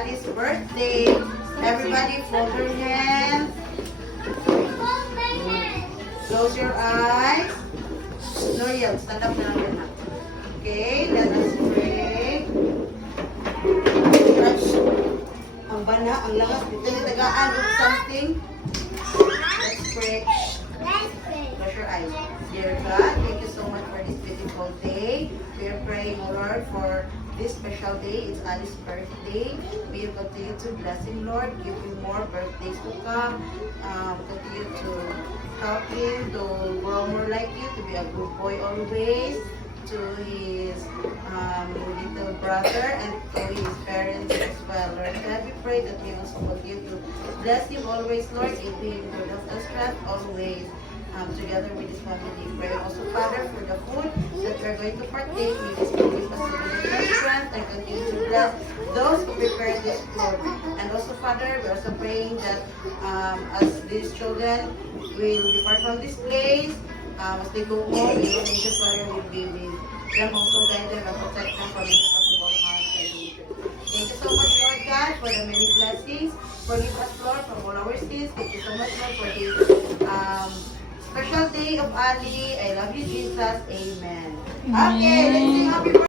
Ali's birthday. Everybody fold your hands. Close your eyes. Noriel, stand up na lang. Okay, let us pray. Touch ang bana, ang langas. Dito na tagaan of something. Let's pray. Close your eyes. Dear God, thank you so much for this beautiful day. We are praying, O Lord, for this special day. It's Ali's birthday. May you continue to bless him, Lord. Give him more birthdays to come. Continue to help him to grow more like you, to be a good boy always, to his little brother and to his parents as well. Lord God, we pray that we also continue to bless him always, Lord. Give him good health and strength always. Together with his family, pray also, Father, for the food that we're going to partake. May this food give us the strength and continue to bless those who prepare this food. And also, Father, we're also praying that as these children will depart from this place, as they go home, your angel, Father, will be with them, also guide them and protect them from any possible harm and danger. Thank you so much, Lord God, for the many blessings. Forgive us, Lord, from all our sins. Thank you so much, Lord, for this special day of Ali. I love you, Jesus. Amen. Okay, let's sing happy birthday.